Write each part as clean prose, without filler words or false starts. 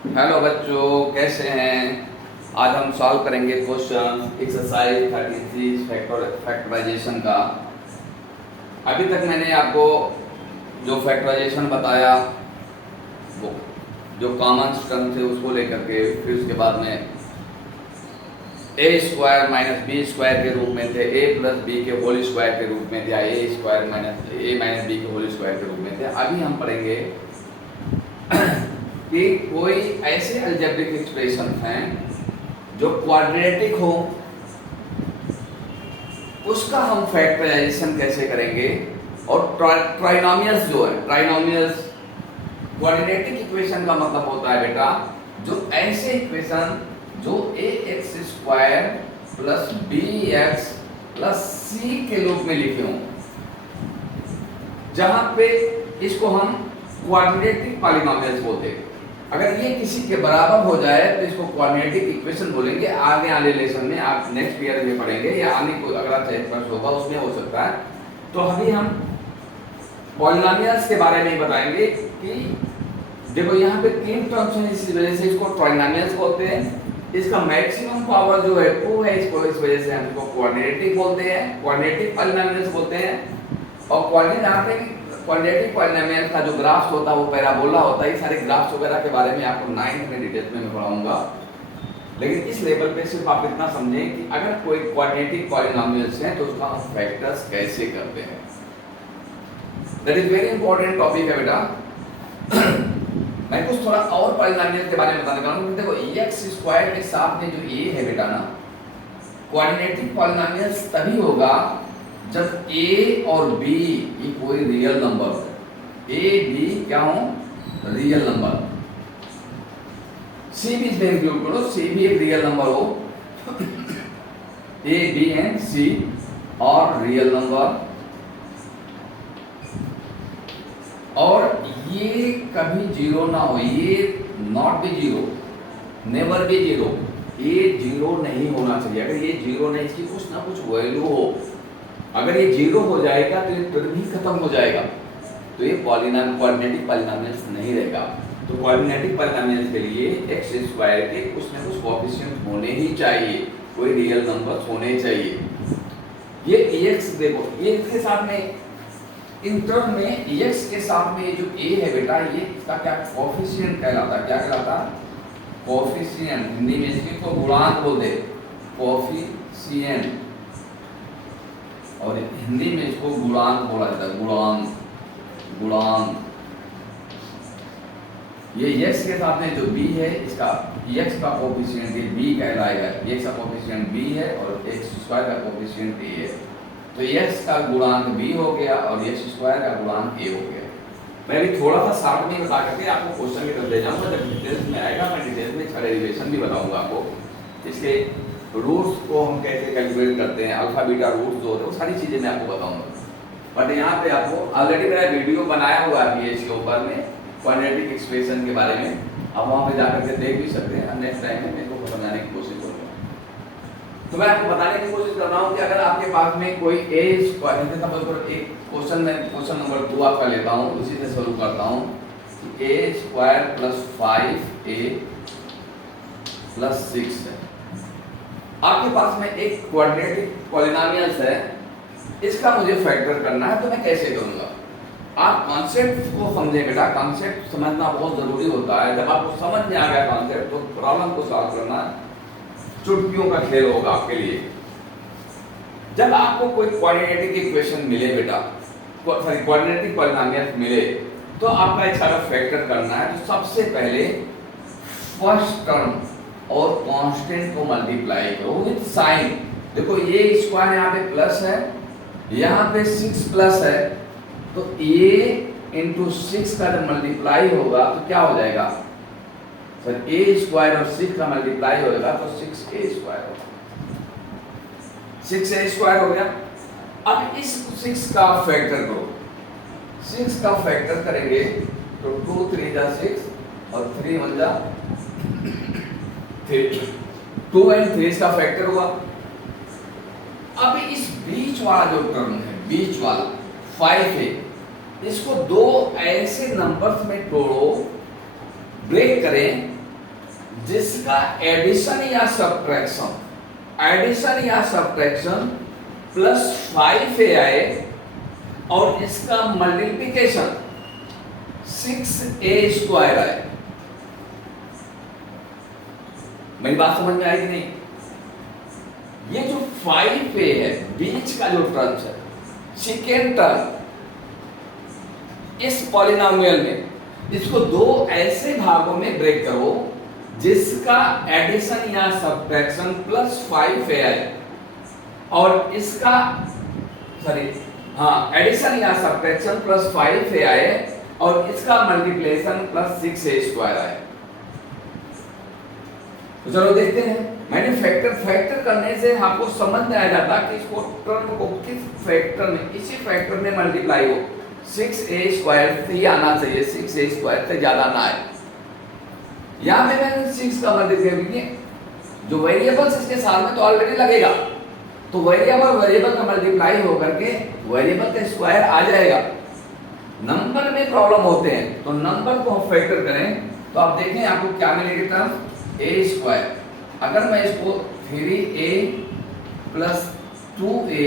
Hello बच्चों, कैसे हैं। आज हम सॉल्व करेंगे क्वेश्चन एक्सरसाइज 36 फैक्टराइजेशन का। अभी तक मैंने आपको जो फैक्टराइजेशन बताया वो जो कॉमन टर्म थे उसको लेकर के, फिर उसके बाद में ए स्क्वायर माइनस बी स्क्वायर के रूप में थे, ए प्लस बी के होल स्क्वायर के रूप में थे, ए स्क्वायर माइनस ए माइनस बी के होल स्क्वायर के रूप में थे। अभी हम पढ़ेंगे कि कोई ऐसे अलजेब्रिक एक्सप्रेशन हैं जो क्वाड्रेटिक हो, उसका हम फैक्टराइजेशन कैसे करेंगे। और ट्राइनोमियल्स जो है, ट्राइनोमियल्स क्वाड्रेटिक इक्वेशन का मतलब होता है बेटा जो ऐसे इक्वेशन जो a x square plus b x plus c के रूप में लिखे हों, जहां पे इसको हम क्वाड्रेटिक पॉलिनोमियल्स बोलते हैं। अगर ये किसी के बराबर हो जाए तो इसको क्वाड्रेटिक इक्वेशन बोलेंगे। आगे आने लेसन में आप नेक्स्ट ईयर में पढ़ेंगे या आने को अगला चैप्टर होगा उसमें हो सकता है। तो अभी हम पॉलिनोमियल्स के बारे में बताएंगे कि देखो यहाँ पे तीन टर्म्स हैं, इस वजह से इसको ट्राइनोमियल्स बोलते हैं। इसका मैक्सिमम पावर जो है 2 है, इसको इस वजह से हम इसको क्वाड्रेटिक बोलते हैं, क्वाड्रेटिक पॉलिनोमियल्स बोलते हैं। और क्वाड्रेटिक पॉलिनोमियल का जो ग्राफ्स होता है वो पैराबोला होता है। ये सारे ग्राफ्स वगैरह के बारे में आपको 9th में डिटेल में मैं पढ़ाऊंगा, लेकिन इस लेवल पे सिर्फ आप इतना समझें कि अगर कोई क्वाड्रेटिक पॉलिनोमियल्स हैं तो उसका हम फैक्टर्स कैसे करते हैं। That is very important topic है बेटा। मैं कुछ थोड़ा और पॉलिनोमियल के बारे में बताने वाला हूं। देखो एक्स स्क्वायर के साथ में जो ए है बेटा ना, क्वाड्रेटिक पॉलिनोमियल्स तभी होगा जब ए और बी ये कोई रियल नंबर हो। ए बी क्या हो? Real number. सी भी इसमें इंक्लूड करो, सी भी एक रियल नंबर हो। ए बी एंड सी और रियल नंबर, और ये कभी जीरो ना हो। ये not be zero, never be zero. ये जीरो नहीं होना चाहिए। अगर ये जीरो नहीं, इसकी कुछ ना कुछ वैल्यू हो। अगर ये जीरो हो जाएगा तो ये तुरंत ही खत्म हो जाएगा, तो ये क्वाड्रेटिक पॉलिनोमियल्स नहीं रहेगा। तो क्वाड्रेटिक पॉलिनोमियल्स के लिए एक्स स्क्वायर के कुछ ना कुछ कोएफिशिएंट होने ही चाहिए, कोई रियल नंबर्स होने चाहिए। ये एक्स देखो, ये इसके साथ में इन टर्म में एक्स के साथ में जो ए है बेटा, ये इसका क्या कोएफिशिएंट कहलाता है? क्या कहलाता है? कोएफिशिएंट। हिंदी में इसको गुणांक बोलते हैं, कोएफिशिएंट। और हिंदी में इसको गुणांक बोला जाता है, गुणांक। ये x के साथ में जो b है, इसका x का कोएफिशिएंट ये b कहलाएगा। x का कोएफिशिएंट b है और x स्क्वायर का कोएफिशिएंट a है। तो x का गुणांक b हो गया और x स्क्वायर का गुणांक a हो गया। मैं भी थोड़ा सा शॉर्ट में बता करके आपको क्वेश्चन की तरफ ले जाऊंगा। जब डिटेल्स में आएगा मैं डिटेल्स में इसका डेरिवेशन भी बताऊंगा आपको। इसके रूट्स को हम कैसे कैलकुलेट करते हैं, अल्फा बीटा रूट्स जो होते हैं वो सारी चीजें मैं आपको बताऊंगा। बट यहाँ पे आपको ऑलरेडी मेरा वीडियो बनाया हुआ है इसके ऊपर में क्वाड्रेटिक एक्सप्रेशन के बारे में, आप वहाँ पे जाकर के देख भी सकते हैं। नेक्स्ट टाइम में मैं इसको समझाने की कोशिश करूँगा। तो मैं आपको बताने की कोशिश कर रहा हूँ कि अगर आपके पास में कोई ए स्क्वायर, एक क्वेश्चन में क्वेश्चन नंबर 2 आपका लेता हूँ, उसी से शुरू करता हूँ। ए स्क्वायर प्लस 5a प्लस 6 है। आपके पास में एक क्वाड्रेटिक पॉलिनोमियल्स है, इसका मुझे फैक्टर करना है। तो मैं कैसे करूँगा? आप कॉन्सेप्ट को समझें बेटा, कॉन्सेप्ट समझना बहुत जरूरी होता है। जब आपको समझ में आ गया कॉन्सेप्ट तो प्रॉब्लम को सॉल्व करना चुटकियों का खेल होगा आपके लिए। जब आपको कोई क्वाड्रेटिक इक्वेशन मिले बेटा, सॉरी क्वाड्रेटिक पॉलिनोमियल मिले, तो आपका एक सारा फैक्टर करना है। तो सबसे पहले फर्स्ट टर्म और कांस्टेंट को मल्टीप्लाई करो विद साइन। देखो ये स्क्वायर यहाँ पे प्लस है, यहाँ पे 6 प्लस है, तो a इंटू 6 का जब मल्टीप्लाई होगा तो क्या हो जाएगा सर? a स्क्वायर और 6 का मल्टीप्लाई होगा तो 6a स्क्वायर होगा। 6a स्क्वायर हो गया। अब इस 6 का फैक्टर करो। 6 का फैक्टर करेंगे तो 2 3 जा 6 और 3 1 जा 3, 2 एंड 3 का फैक्टर हुआ। अब इस बीच वाला जो टर्म है, बीच वाला 5 है, इसको दो ऐसे नंबर्स में तोड़ो, ब्रेक करें जिसका एडिशन या सब्ट्रैक्शन प्लस 5a आए और इसका मल्टीप्लिकेशन 6a स्क्वायर आए। मेरी बात समझ में आई कि नहीं? ये जो 5a है बीच का जो टर्म है, सेकेंड टर्म इस पॉलिनोमियल में, इसको दो ऐसे भागों में ब्रेक करो जिसका एडिशन या सब्ट्रैक्शन प्लस 5a आए और इसका एडिशन या सब्ट्रैक्शन प्लस 5a आए और इसका मल्टीप्लिकेशन प्लस 6a स्क्वायर आए। तो चलो देखते हैं। मैंने फैक्टर करने से आपको समझ में आ जाता कि इसको टर्म को किस फैक्टर में, इसी फैक्टर में मल्टीप्लाई हो। 6a स्क्वायर से आना चाहिए, 6a स्क्वायर से ज्यादा ना आए। यहां पे मैंने 6 का मल्टीप्लिकेशन, जो वेरिएबल्स इसके साथ में तो ऑलरेडी लगेगा, तो वेरिएबल का मल्टीप्लाई होकर के वेरिएबल का स्क्वायर आ जाएगा। नंबर में प्रॉब्लम होते हैं, तो नंबर को हम फैक्टर करें तो आप देखें आपको क्या मिलेगा टर्म a स्क्वायर। अगर मैं इसको 3a प्लस 2a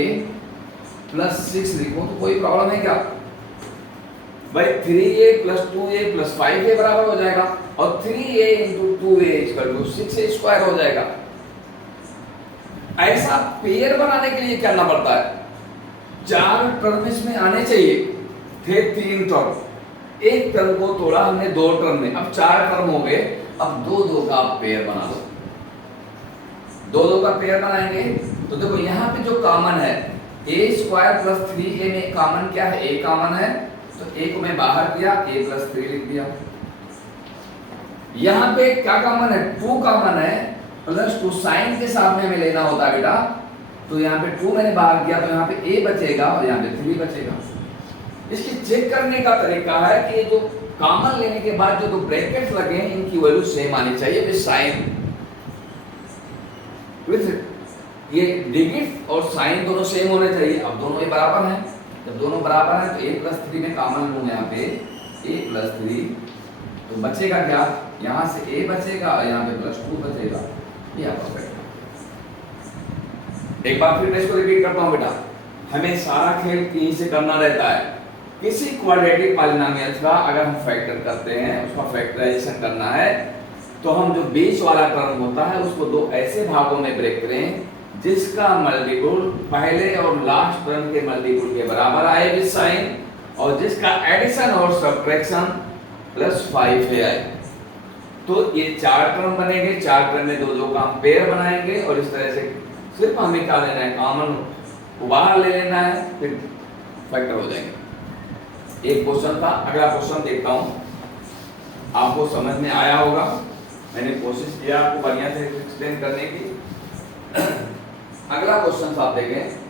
प्लस 6 लिखूं तो कोई प्रॉब्लम है क्या भाई? 3a plus 2a plus 5a बराबर हो जाएगा और 3a into 2a equal to 6a square हो जाएगा। ऐसा पेयर बनाने के लिए क्या करना पड़ता है? 4 टर्म इसमें आने चाहिए थे, 3 टर्म, एक टर्म को तोड़ा हमने 2 टर्म में, अब 4 टर्म हो गए। अब 2 का पेयर बना लो। 2 का पेयर बनाएंगे तो देखो यहाँ पे जो कॉमन है a स्क्वायर प्लस 3a में कॉमन क्या है? a कॉमन है, तो a को मैं बाहर किया, a प्लस 3 लिख दिया। यहाँ पे क्या कॉमन है? 2 कॉमन है, प्लस 2 साइन के साथ में हमें लेना होता है बेटा, तो यहाँ पे 2 मैंने बाहर किया, तो यहाँ पे a बचेगा और यहाँ पे 3 बचेगा। इसकी चेक करने का तरीका है कि जो कॉमन लेने के बाद जो 2 ब्रैकेट्स लगे हैं इनकी वैल्यू सेम आनी चाहिए विद साइन, विद ये डिजिट और साइन दोनों सेम होने चाहिए। अब दोनों ये बराबर हैं, जब दोनों बराबर हैं तो a प्लस 3 में कॉमन लूंगा, यहाँ पे a प्लस 3, तो बचेगा क्या? यहाँ से a बचेगा और यहाँ पे प्लस 2 बचेगा। ये आपका फैक्टर। एक बार फिर इसको रिपीट करता हूँ बेटा, हमें सारा खेल यहीं से करना रहता है। किसी क्वाड्रेटिक पॉलिनोमियल्स का अगर हम फैक्टर करते हैं, उसका फैक्टराइजेशन करना है, तो हम जो बीच वाला टर्म होता है उसको 2 ऐसे भागों में ब्रेक करें जिसका मल्टीपल पहले और लास्ट टर्म के मल्टीपल के बराबर आए विद साइन, और जिसका एडिशन और सब्ट्रैक्शन प्लस 5a आए। तो ये 4 टर्म बनेंगे, 4 टर्म में 2 का हम पेयर बनाएंगे और इस तरह से सिर्फ हमें क्या लेना है? कॉमन को बाहर ले लेना है, फिर फैक्टर हो जाएंगे। एक क्वेश्चन था, अगला क्वेश्चन देखता हूं, आपको समझ में आया होगा। मैंने कोशिश किया आपको बढ़िया से एक्सप्लेन करने की। अगला क्वेश्चन आप देखें,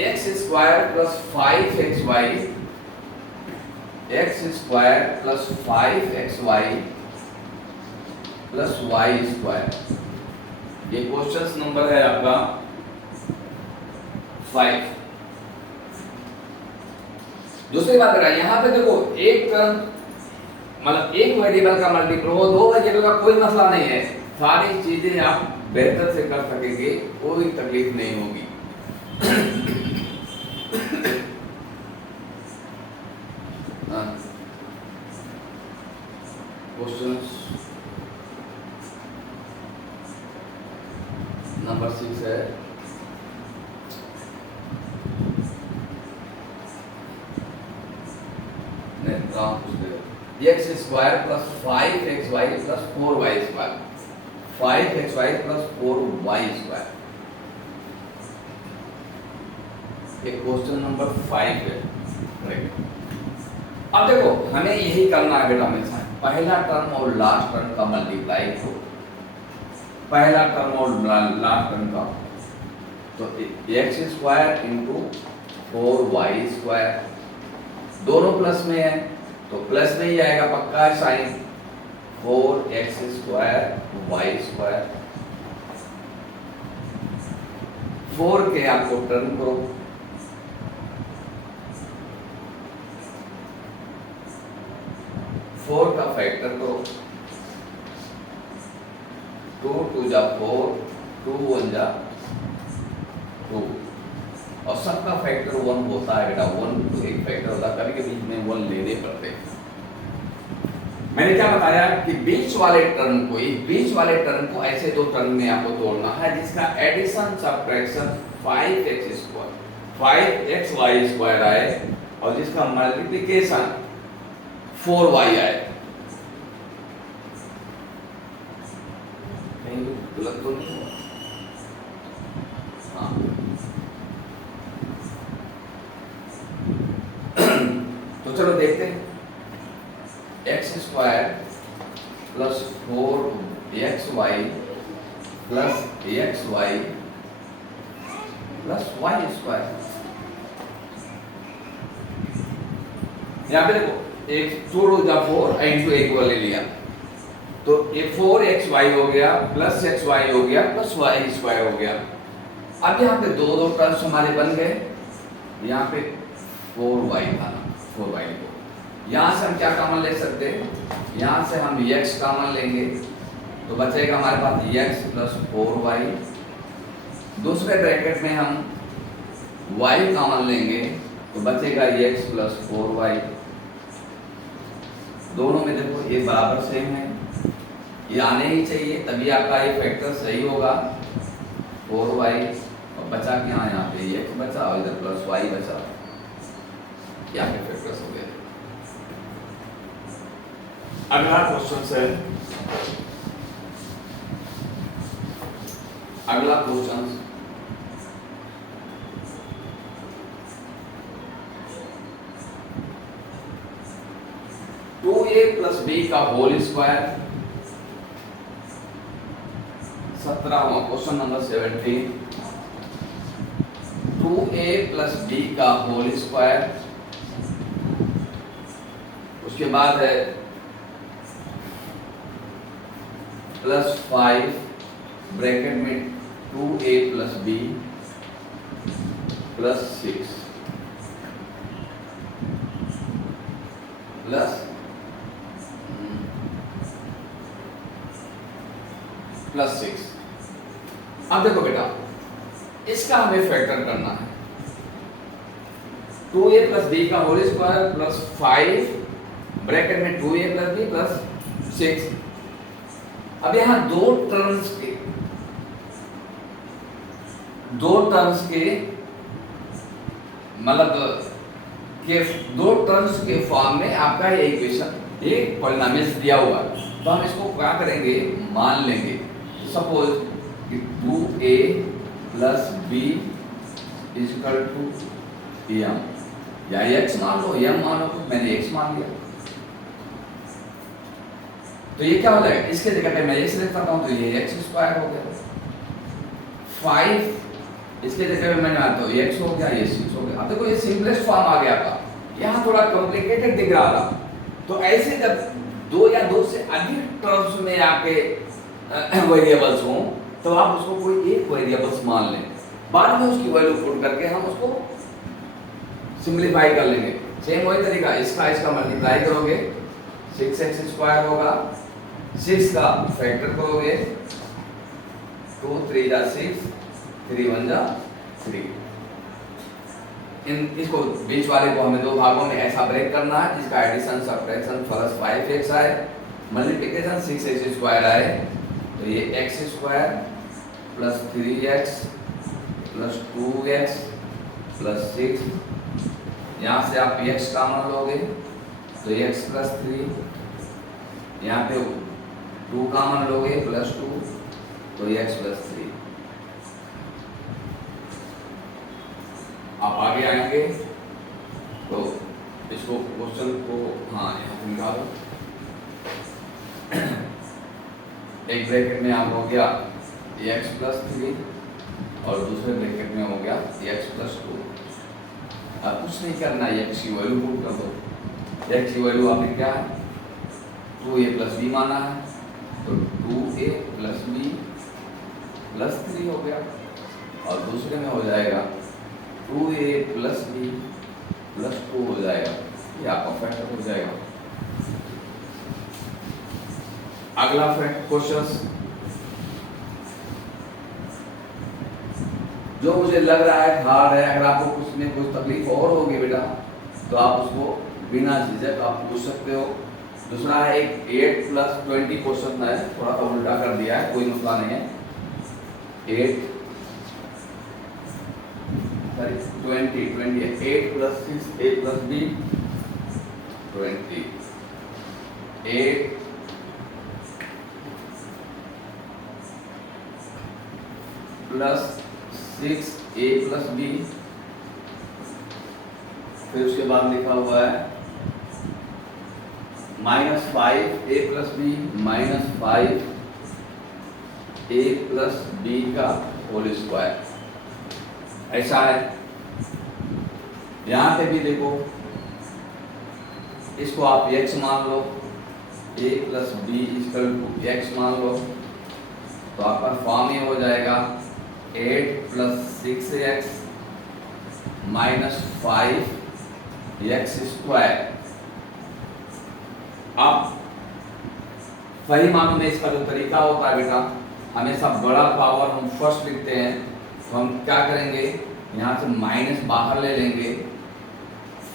x square plus 5xy, x square plus 5xy plus y square, ये क्वेश्चन नंबर है आपका 5। दूसरी बात करें, यहाँ पे देखो एक टर्म मतलब एक वेरिएबल का मल्टीपल हो, 2 वेरिएबल का कोई मसला नहीं है, सारी चीजें आप बेहतर से कर सकेंगे, कोई तकलीफ नहीं होगी। क्वेश्चन नंबर 6 है, x square plus 5xy plus 4y square, 5xy plus 4y square, ये क्वेश्चन नंबर 5 है। अब देखो हमें यही करना है बेटा, हमेशा पहला टर्म और लास्ट टर्म का मल्टीप्लाई करो, पहला टर्म और लास्ट टर्म का, तो x square into 4y square, दोनों प्लस में है तो प्लस में ही आएगा, पक्का है sign, 4x square y square, 4 के आपको टर्म करो, 4 का फैक्टर करो, 2 2 जा 4, 2 1 जा 2, और सबका फैक्टर 1 होता है बेटा। 1 तो एक फैक्टर होता है, कभी कभी में 1 लेने पड़ते हैं। मैंने क्या बताया कि बीच वाले टर्म को, इस बीच वाले टर्म को ऐसे दो टर्म में आपको तोड़ना है जिसका एडिशन सब्ट्रैक्शन 5xy² आए और जिसका मल्टीप्लिकेशन 4y आए। कहीं गलत तो नहीं हुआ? हाँ। तो चलो देखते हैं। x² plus 4xy plus xy plus y²। यहाँ पे देखो, एक 2 2 जा 4 इंटू एक वाले लिया, तो ये 4xy हो गया प्लस xy हो गया प्लस y² हो गया। अब यहाँ पे दो दो टर्म्स हमारे बन गए। यहाँ पे 4y था ना, 4y को यहाँ से हम क्या कॉमन ले सकते हैं? यहाँ से हम x कॉमन लेंगे तो बचेगा हमारे पास x प्लस 4y। दूसरे ब्रैकेट में हम y कॉमन लेंगे तो बचेगा x प्लस 4y। दोनों में देखो ये बराबर सेम है, ये आने ही चाहिए, तभी आपका ये फैक्टर सही होगा। 4y और बचा क्या? यहाँ पे x बचा और इधर प्लस y बचा, यहाँ पे फैक्टर्स हो गए। अगला क्वेश्चन है, अगला क्वेश्चन 2a प्लस b का होल स्क्वायर। 17वां question number 17। 2a plus b का होल स्क्वायर, उसके बाद है प्लस 5 ब्रैकेट में 2a plus b plus 6 plus 6। अब देखो बेटा, इसका हमें फैक्टर करना है। 2a प्लस b का होल स्क्वायर प्लस 5 ब्रैकेट में 2a प्लस b प्लस 6। अब यहाँ दो टर्म्स के मतलब दो टर्म्स के फॉर्म में आपका ये इक्वेशन, ये पॉलिनोमियल्स दिया हुआ है, तो हम इसको क्या करेंगे? मान लेंगे। Suppose 2a plus b equal to m, या x मान लो m मान लो, तो मैंने x मान लिया। तो ये क्या हो जाएगा? इसके जगह पे मैं x लिख सकता हूँ, तो ये x² हो गया। 5 इसके जगह पे मैंने तो x हो गया, ये 6 हो गया। अब देखो ये सिंपलेस्ट फॉर्म आ गया था, यहाँ थोड़ा कॉम्प्लिकेटेड दिख रहा था। तो ऐसे जब दो या दो से अधिक टर्म्स में आपके वेरिएबल्स हों तो आप उसको कोई एक वेरिएबल्स मान लें, बाद में उसकी वैल्यू पुट करके हम उसको सिंपलीफाई कर लेंगे। सेम वही तरीका, इसका मल्टीप्लाई करोगे 6x² होगा, 6 का फैक्टर करोगे 2 3 जा 6, 3 1 जा 3। इसको बीच वाले को हमें दो भागों में ऐसा ब्रेक करना है जिसका एडिशन सब्ट्रैक्शन प्लस 5x आए, मल्टीप्लिकेशन 6x² आए। तो ये x² plus 3x plus 2x plus 6, यहाँ से आप x कॉमन लोगे तो x प्लस 3, यहाँ पे 2 कॉमन लोगे प्लस 2, तो x प्लस 3। आप आगे आएंगे तो इसको क्वेश्चन को हाँ यहाँ पे निकालो। एक ब्रैकेट में आप हो गया x प्लस 3 और दूसरे ब्रैकेट में हो गया x प्लस 2। अब कुछ नहीं करना है, x की वैल्यू पुट कर दो। x की वैल्यू आपने क्या है? 2a प्लस b माना है, तो 2a प्लस b प्लस 3 हो गया, और दूसरे में हो जाएगा 2a प्लस b प्लस 2 हो जाएगा। ये आपका फैक्टर हो जाएगा। अगला क्वेश्चन जो मुझे लग रहा है हार्ड है, अगर आपको कुछ में कुछ तकलीफ और होगी बेटा तो आप उसको बिना झिझक आप पूछ सकते हो। दूसरा है एक 8 + 20 क्वेश्चन है, थोड़ा सा उल्टा कर दिया है, कोई मसला नहीं है। 8 20 है, 8 + 6 a + b 20, 8 + 6 a + b, फिर उसके बाद लिखा हुआ है -5 a + b -5 a + b का होल स्क्वायर। ऐसा है। यहां पे भी देखो, इसको आप x मान लो, a + b = x मान लो, तो आपका फॉर्म ये हो जाएगा 8 + 6x - 5x²। अब सही मानों में इसका जो तरीका होता है बेटा, हमेशा बड़ा पावर हम फर्स्ट लिखते हैं, तो हम क्या करेंगे, यहाँ से माइनस बाहर ले लेंगे,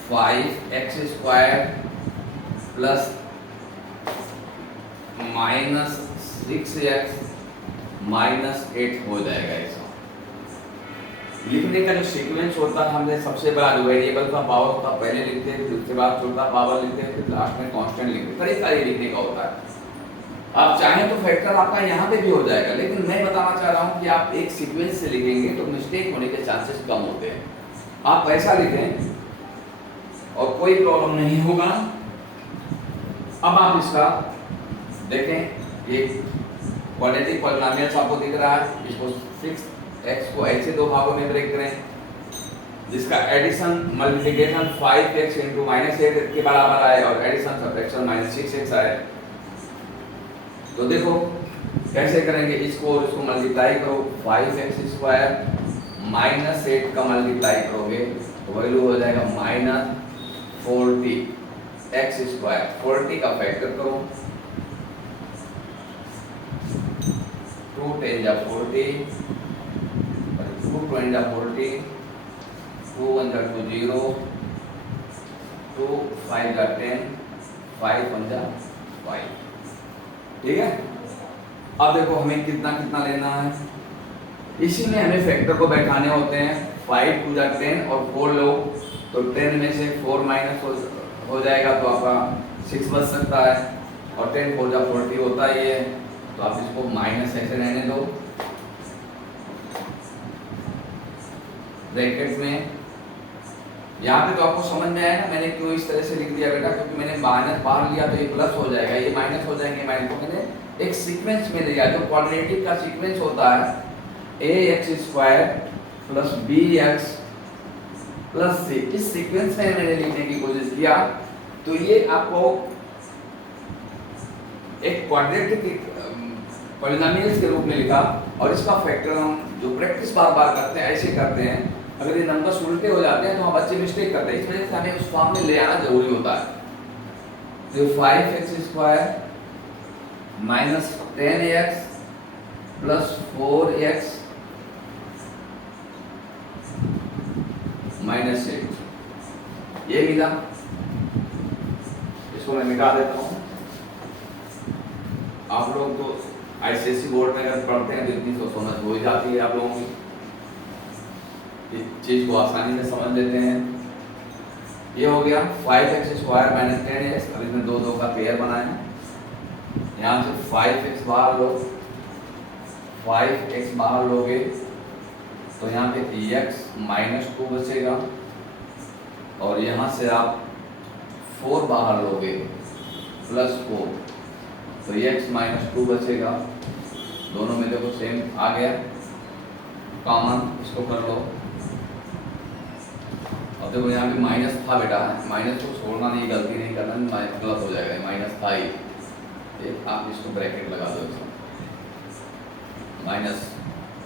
5x² + -6x -8 हो जाएगा। ऐसा लिखने का जो सीक्वेंस होता है, हमने सबसे बड़ा जो वेरिएबल का पावर होता है पहले लिखते हैं, फिर उसके बाद छोटा पावर लिखते हैं, फिर लास्ट में कांस्टेंट लिखते हैं। तरीका ये लिखने का होता है। आप चाहें तो फैक्टर आपका यहाँ पे भी हो जाएगा, लेकिन मैं बताना चाह रहा हूँ कि आप एक सीक्वेंस से लिखेंगे तो मिस्टेक होने के चांसेस कम होते हैं। आप ऐसा लिखें और कोई प्रॉब्लम नहीं होगा। अब आप इसका देखें, ये क्वाड्रेटिक पॉलिनोमियल आपको दिख रहा है, इसको 6x को ऐसे दो भागों में ब्रेक करें, जिसका एडिशन मल्टीप्लिकेशन 5x × -8 के बराबर आए और एडिशन सब्ट्रैक्शन -6x आए। तो देखो कैसे करेंगे, इसको और इसको मल्टीप्लाई करो, 5x² -8 का मल्टीप्लाई करोगे तो वैल्यू हो जाएगा -40x²। 40 का फैक्टर करो, 2 × 10 = 40, 2 × 20 = 40, 2 × 1 = 2 0, 2 × 5 = 10, 5 × 1 = 5। ठीक है। अब देखो हमें कितना कितना लेना है, इसी में हमें फैक्टर को बैठाने होते हैं। 5 × 2 = 10 और 4 लो तो 10 में से 4 माइनस हो जाएगा तो आपका 6 बच सकता है, और 10 × 4 = 40 होता ही है, तो आप इसको माइनस ऐसे रहने दो ब्रैकेट में। यहाँ पे तो आपको समझ में आया ना मैंने क्यों इस तरह से लिख दिया बेटा, क्योंकि मैंने माइनस बाहर लिया तो ये प्लस हो जाएगा, ये माइनस हो जाएंगे, माइनस को मैंने एक सीक्वेंस में लिया। जो क्वाड्रेटिक का सीक्वेंस होता है ax² + bx + c, इस सीक्वेंस में मैंने लिखने की कोशिश किया, तो ये आपको एक क्वाड्रेटिक पॉलिनोमियल्स के रूप में लिखा। और इसका फैक्टर हम जो प्रैक्टिस बार बार करते हैं ऐसे करते हैं, अगर ये नंबर्स उल्टे हो जाते हैं तो हम बच्चे मिस्टेक करते हैं, इस वजह से हमें उस फॉर्म में ले आना जरूरी होता है। तो 5x² - 10x + 4x -8 ये मिला। इसको मैं मिटा देता हूँ। आप लोग तो ICSE बोर्ड में अगर पढ़ते हैं तो इतनी तो समझ हो ही जाती है आप लोगों की, चीज को आसानी से समझ लेते हैं। ये हो गया 5x² - 10x। अब इसमें 2 2 का पेयर बनाए, यहाँ से 5x बाहर लो, 5x बाहर लोगे तो यहाँ पे x -2 बचेगा, और यहाँ से आप 4 बाहर लोगे +4 तो x -2 बचेगा। दोनों में देखो सेम आ गया, कॉमन इसको कर लो। अब देखो यहाँ पे माइनस था बेटा, माइनस को छोड़ना नहीं, गलती नहीं करना, गलत हो जाएगा, माइनस था ही, एक आप इसको ब्रैकेट लगा दो माइनस।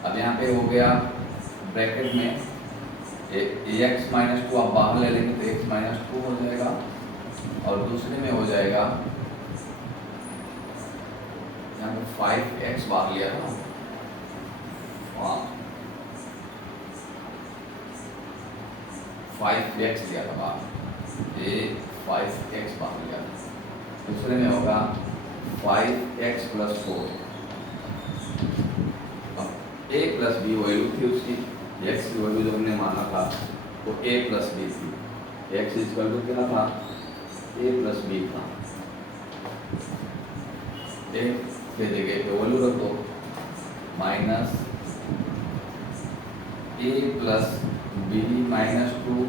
अब यहाँ पे हो गया ब्रैकेट में x -2 आप बाहर ले लेंगे तो x -2 हो जाएगा, और दूसरे में हो जाएगा यहाँ पे 5x बाहर लिया था, हाँ 5x लिया था बाहर, ये 5x बाहर लिया था। दूसरे में होगा 5x + 4। अब a + b वैल्यू थी उसकी, x की वैल्यू जो हमने माना था वो a + b थी। x = क्या था, a + b था। a के जगह पे वैल्यू रख दो -a + b - 2,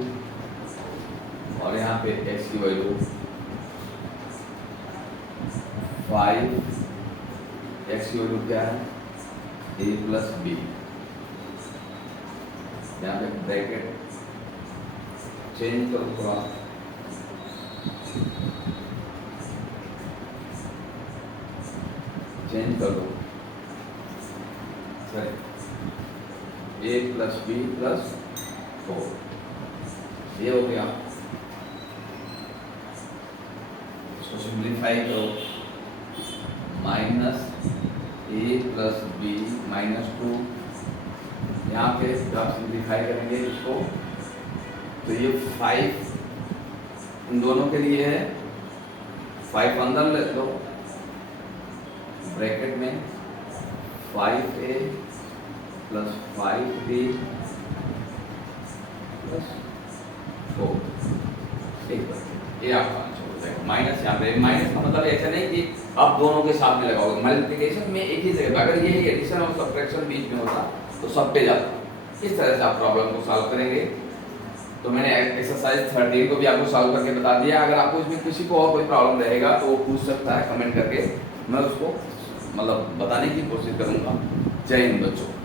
और यहाँ पे x की वैल्यू 5, x की वैल्यू क्या है, a + b। यहाँ पे ब्रैकेट चेंज करो थोड़ा, चेंज कर दो, सही, a + b + 4, ये हो गया। इसको सिंप्लीफाई करो, -a + b - 2। यहाँ पे जब आप सिंप्लीफाई करेंगे इसको तो ये 5 इन दोनों के लिए है, 5 अंदर ले लो ब्रैकेट में, 5a + 5b + 4, ये आपका आंसर हो जाएगा। माइनस यहाँ पे, माइनस का मतलब ऐसा नहीं कि आप दोनों के साथ में लगाओगे, मल्टीप्लिकेशन में एक ही जगह पे, अगर यही एडिशन और सब्ट्रैक्शन बीच में होता तो सब पे जाता। इस तरह से आप प्रॉब्लम को सॉल्व करेंगे। तो मैंने एक्सरसाइज 13 को भी आपको सॉल्व करके बता दिया। अगर आपको इसमें किसी को और कोई प्रॉब्लम रहेगा तो वो पूछ सकता है कमेंट करके, मैं उसको मतलब बताने की कोशिश करूँगा। जय हिंद बच्चों।